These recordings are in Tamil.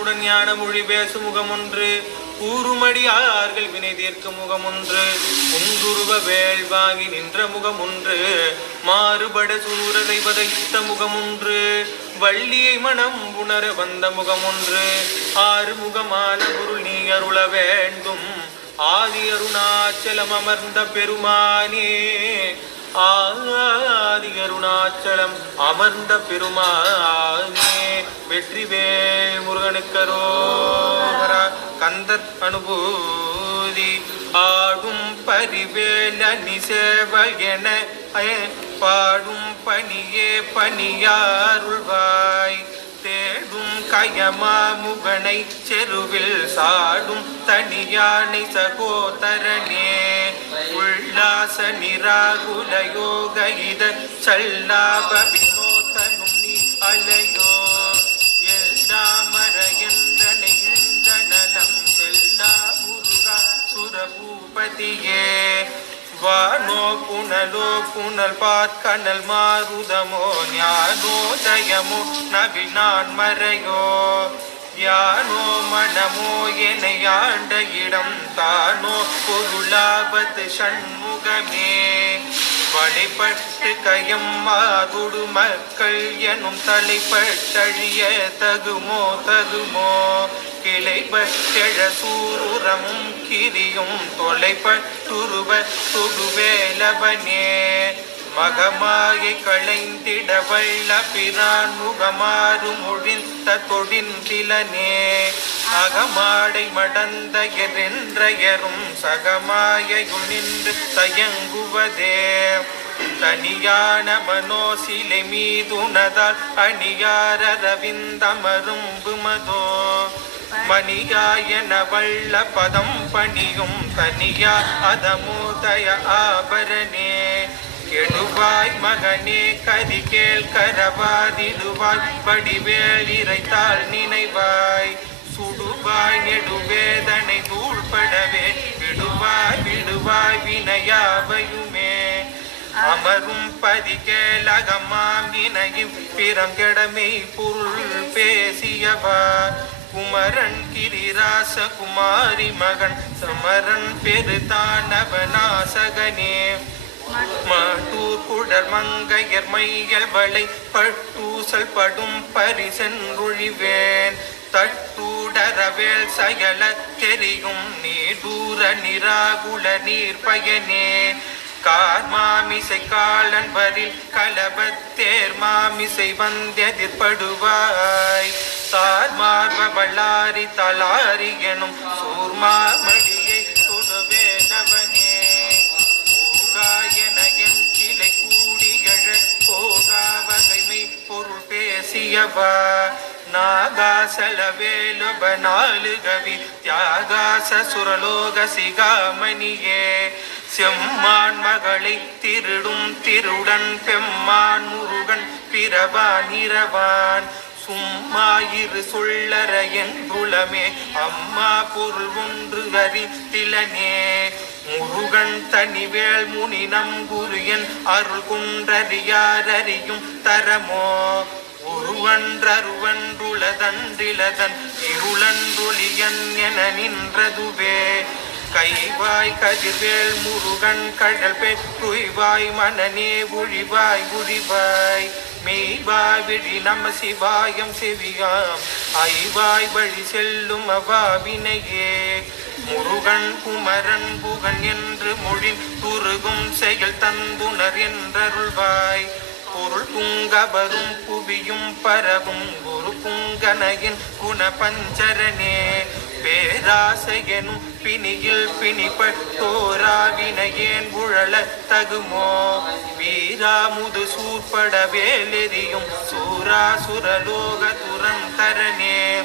உடன் ஞான மொழி பேசும் முகம் ஒன்று கூறுமடியார்கள் வினை தீர்க்கும் முகம் ஒன்று உண்டுருவ நின்ற முகம் ஒன்று மாறுபட சூரரை வதைத்த முகம் ஒன்று வள்ளியை மனம் உணர வந்த முகம் ஒன்று ஆறு பொருள் நீ அருள வேண்டும். ஆதி அருணாச்சலம் அமர்ந்த பெருமானே. ஆதி அருணாச்சலம் அமர்ந்த பெருமானே. வெற்றிவேல் முருகனுக்கரோகரா கந்தர் அனுபூதி ஆடும் பரிவேல் அணி என பாடும் பணியே பணியாருள்வாய் தேடும் கயமா முகனை செருவில் சாடும் தனியானை சகோதரனே. உல்லாச நிராகுல யோக இத சல்லாப சுரபூபதியே வானோ புனலோ புனல் பார்க்கனல் மாருதமோ ஞானோதயமோ நவினான் மறையோ. யானோ மனமோ என்னை ஆண்ட இடம் தானோ பொருளாபத்து சண்முகமே. வழிபட்டு கயம் மாதுடு மக்கள் எனும் தலைப்பட்டழிய தகுமோ தகுமோ. கிளைபட்டெழ சூருரமும் கிரியும் தொலைப்பட்டுருவ சுடுவேலவனே மகமாயை களைந்திட வள்ள பிரான் முகமாறு மொழிந்த தொழிந்திலனே அகமாடை மடந்த எரென்றையரும் சகமாயையுள் நின்று தயங்குவதே. தனியான மனோசிலை மீதுனதால் அணியார ரவிந்தமரும் புமதோ மணியாயன வள்ள பதம் பணியும் தனியா அதமுதய ஆபரணே. கெடுவாய் மகனே கதி கேள் கரவாதிடுவாய் படிவேல் இறைத்தால் நினைவாய். சுடுவாய் நெடுவேதனை தூள்படவே விடுவாய் விடுவாய் வினையாவையுமே. அமரும் பதிகேலகமாம் வினையும் பிறம் கெடமை பொருள் பேசியவா. குமரன் கிரிராச குமாரி மகன் சமரன் பெருதானவநாசகனே மாட்டூர் குடர் மங்கையர் மையல் வளை பட்டூசல் படும் பரிசென்றொழிவேன் தட்டூடரவேல் சயல தெரியும் நீடூர நிராகுல நீர் பயனே. கார்மாமிசை காலன் வரில் கலபத்தேர் மாமிசை வந்தெதிர்படுவாய் தார் மார்ப வள்ளாரி தலாரி எனும் சூர்மா மடியை தொடுவேனவனே. போகாயன என் கிளை கூடியழ போகா வகைமை பொருள் பேசியவா. நாகாசல நாலு கவி தியாகாச சுரலோக சிகாமணியே. செம்மான் மகளை திருடும் திருடன் பெம்மான் முருகன் பிறவான் இரவான். சும்மா இரு சொல்லற என்றுளமே அம்மா பொருள் ஒன்று அறித்திலனே முருகன் தனிவேல் முனி நம்புரியன் அருள் குன்றறியாரறியும் தரமோ. உருவன்றருவன்றுளதன்றிலதன் இருளன்றொழியன் என நின்றதுவே. கைவாய் கதிர்வேல் முருகன் கடல் பெற்றுய்வாய் மனநே ஒழிவாய் ஒழிவாய். மெய்வாவிழி நம சிவாயம் செவியாம். ஐவாய் வழி செல்லும் அவாவினையே முருகன் குமரன் புகன் என்று மொழி துருகும் செயல் தந்துணர் என்றருள்வாய். பொருள் புங்கவரும் புவியும் பரவும் ஒரு புங்கனையின் குண பஞ்சரனே பேராசையனும் பிணியில் பிணிப்பட்டோரா வினையேன் உழல தகுமோ? வீராமுது சூர்பட வேலெறியும் சூரா சுரலோக துரந்தரனே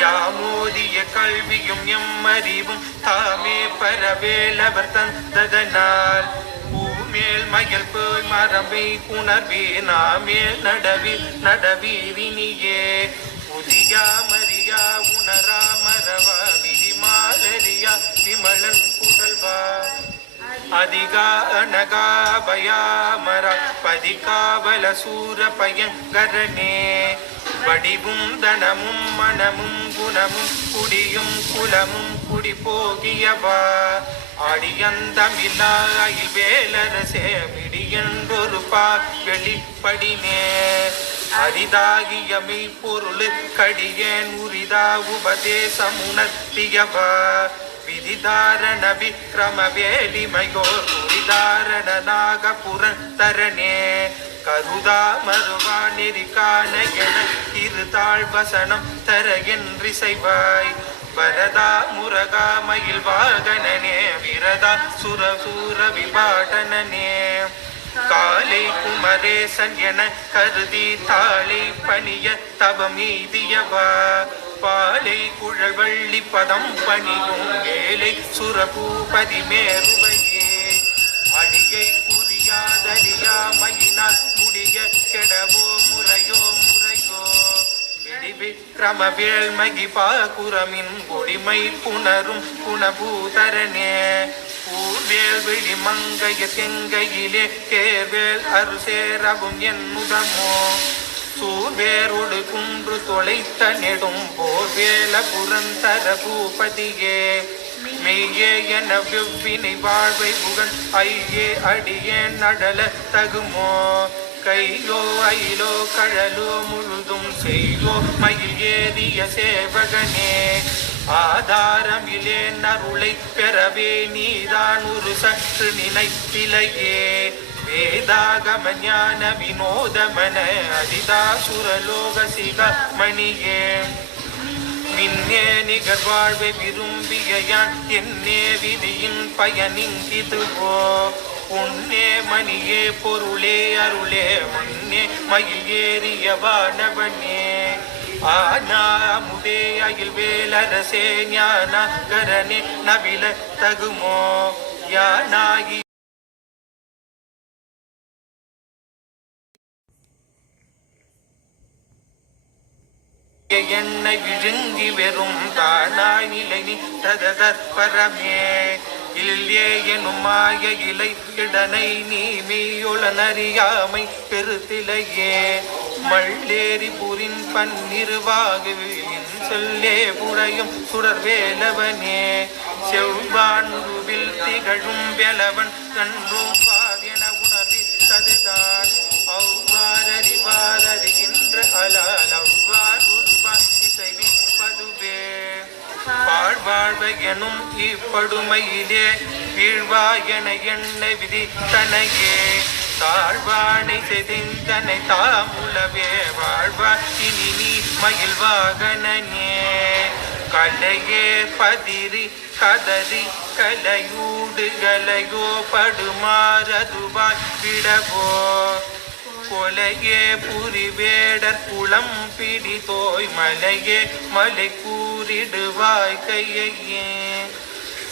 யாமோதிய கல்வியும் எம்மறிவும் தாமே பரவேலவர் தந்ததனால். பூமேல் மயல் போய் மரபை புணர்வே நாமே நடவி நடவீரினியே புதியா மலரியா உணரா மரவா விதிமாலரியா விமலன் புதல்வா அதிகா அனகா பயாமரா பதிகாவல சூர பயங்கரனே. வடிவும் தனமும் மனமும் குணமும் குடியும் குலமும் குடி போகியவா அடியந்தமிழாயில் வேலரசே மிடியன்றொரு பா வெளிப்படினே. அரிதாகிய மெய்ப்பொருள் கடியேன் உரிதா உபதேசமுணர்த்தியவா விதிதாரண விக்ரம வேலிமையோர் புரிதாரண நாகபுரந்தரனே கருதா மறுவா நெறி என இருதாழ் வசனம் தர என்றிசைவாய். வரதா முருகா மயில் வாகனனே விரதா சுரசூர விபாடனே காலை குமரேசன் என கருதி தாளை பணிய தவமீதியவா பாலை குழவள்ளி பதம் பணியும் வேலை சுரபூபதி மேருவையே. அடியை புரியாதறியா மயினால் முடிய கெடவோ முறையோ விடிவிக்ரம மகிபாகுரமின் பாகுரமின் கொடிமை புணரும் குணபூதரனே. பூவேல் விழி மங்கைய செங்கையிலே கேவேல் அருசேரவும் என்னுதமோ சூவேரோடு குன்று தொலைத்த நெடும் போர்வேல புரந்தர பூபதியே. மெய்யே என வெவ்வினை வாழ்வை புகழ் ஐயே அடியே நடல தகுமோ. கையோ அயிலோ கழலோ முழுதும் செய்யோ மயில் ஏறிய சேவகனே. ஆதாரமிலே நருளை பெறவே நீதான் ஒரு சற்று நினைப்பிலையே. வேதாகம ஞான வினோதமன அதிதாசுரலோக சிக மணியே மின்னே நிகர் வாழ்வை விரும்பிய யான் என்னே விதியின் பயனிங்கிதுவோ பொன்னே மணியே பொருளே அருளே முன்னே மயில் ஏறிய வானவனே. ஆனாமுதே அகில் வேலரசே ஞானா கரனே நவில தகுமோ? யானாகி என்னை விழுங்கி வெறும் தானாய் நிலை நின்றதற்பரமே இல்லே எனும் மாய இலை இடனை நீ மீயுளனறியாமை பெருத்திலையே. மள்ளேரி புரின் பன்னிருவாகுவின் சொல்லே புறையும் சுடர்வேலவனே. செவ்வான் உருவில் திகழும் வேலவன் நன்றோம் பாதென உணர்வித்ததுதான். அவ்வாறறிவாரறிகின்ற அலால் அவ்வாறு வாழ்வாழ்வ எனும் இப்படுமையிலே வீழ்வாயன எண்ண விதி தனையே தாழ்வானை செதிந்தனை தாமுலவே வாழ்வா இனி நீ மயில் வாகனனே. கலையே பதிரி கதறி கலையூடு கலையோ படுமாறதுவாய் விடவோ. கொலையே புரிவேடர் குளம் பிடிதோய் மலையே மலை கூறிடுவாய் கையையே.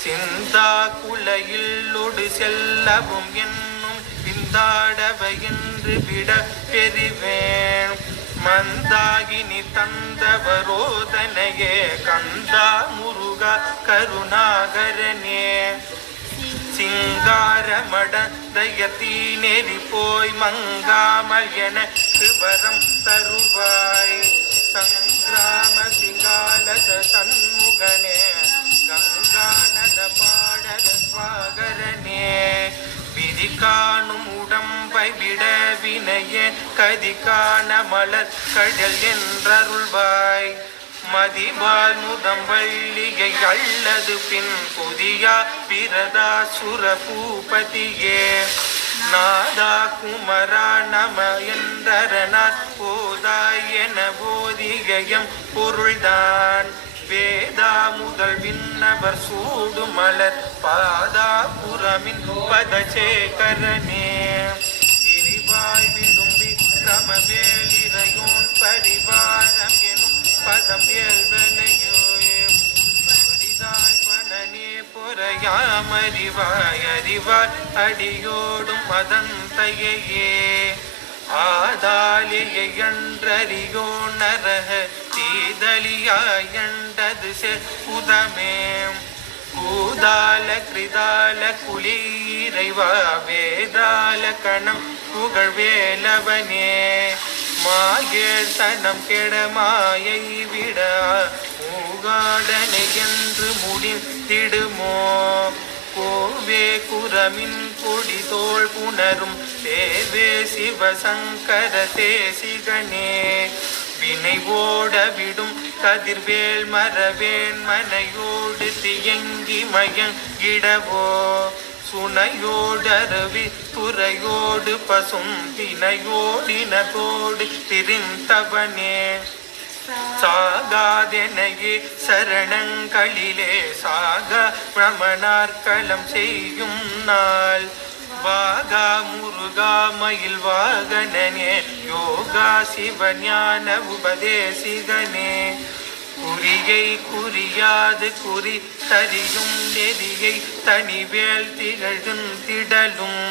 சிந்தா குலையில் ஒடு செல்லவும் என்னும் விந்தாடவை என்று விட பெறிவேன். மந்தாகினி தந்தவரோதனையே கந்தா முருகா கருணாகரனே. சிங்காரமட தயத்தீ நெறி போய் மங்காமல் என வரம் தருவாய். சங்கிராம சிங்காலத சண்முகனே கங்கானத பாடல சுவாகரனே விதி காணும் உடம்பை விட வினைய கதி காண மலர் கடல் என்றருள்வாய். மதிவால் முதம் அல்லது பின் புதியா பிரதா சுர பூபதியே நாதா குமரா நம என்றரனார் போதா என போதிகயம் பொருள்தான். வேதா முதல் விண்ணவர் சூடு மலர் பாதா பாதாபுரமின் பதச்சேகரனே திரிவாய் விரும்பி ரமவேலிரையோன் வேலிரையோன் பரிவார பதம் இயல்வனையோ புரிதாய் பலனே பொறையாமறிவாய் அறிவாய் அடியோடும் மதந்தையே ஆதாலியன்றறியோ நரக தீதலியாயண்டது செப்புதமே பூதால கிருதால குலீரைவா வேதால கணம் புகழ்வேலவனே. மாயேழ் சனம் கெட மாயை விட மூகாடனை என்று முடித்திடுமோ? கோவே குரமின் கொடி தோல் புணரும் தேவே சிவசங்கர தேசிகனே. வினை ஓட விடும் கதிர்வேல் மரவேன் மனையோடு தியங்கி மயங்கிடவோ? சுனையோடரவி துறையோடு பசும் தினையோடினதோடு திரிந்தவனே. சாகாதெனையே சரணங்களிலே சாக பிரமணார்க்களம் செய்யும் நாள். வாகா முருகா மயில் வாகனனே யோகா சிவஞான உபதேசிகனே. குறியை குறியாது குறி தரியும் நெறியை தனிவேல் திகழும் திடலும்.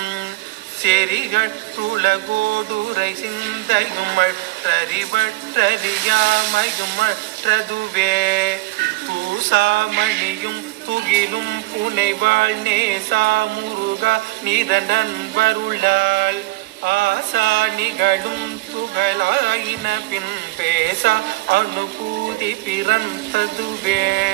செரிகள் துளகோடுரை சிந்தையுமள் அற்றறிவற்றறியாமையும் அற்றதுவே பூசாமணியும் துகிலும் புனைவாள் நேசா முருகா நிரண்டன் வருளாள் ஆசா நிகழும் துகளாயின பின் பேச அனுபூதி பிறந்ததுவே.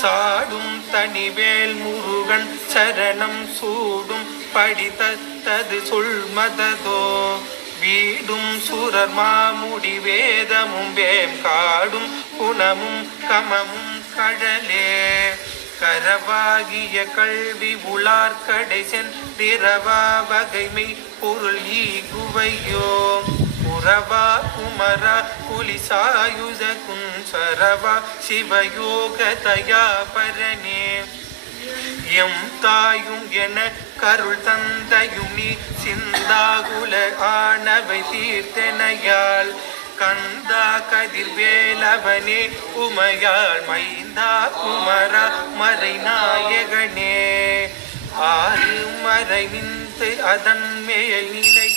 சாடும் தனிவேல் முருகன் சரணம் சூடும் படித்தது சொல்மததோ. வீடும் சுரர் மாமுடி வேதமும் வேம் காடும் குணமும் கமமும் கழலே கரவாகிய கல்வி உளார்கடை சென்றிரவா வகைமை பொருள் ஈகுவையோ? புறவா குமரா புலிசாயுத குஞ்சரவா சிவயோக தயா பரனே எம் தாயும் என கருள் தந்தையும் நீ சிந்தாகுல ஆனவை தீர்த்தனையால். கந்தா கதிர்வேலவனே உமையாள் மைந்தா குமரா மறை நாயகனே. ஆறு மறை நின்று அதன் மேல் நிலை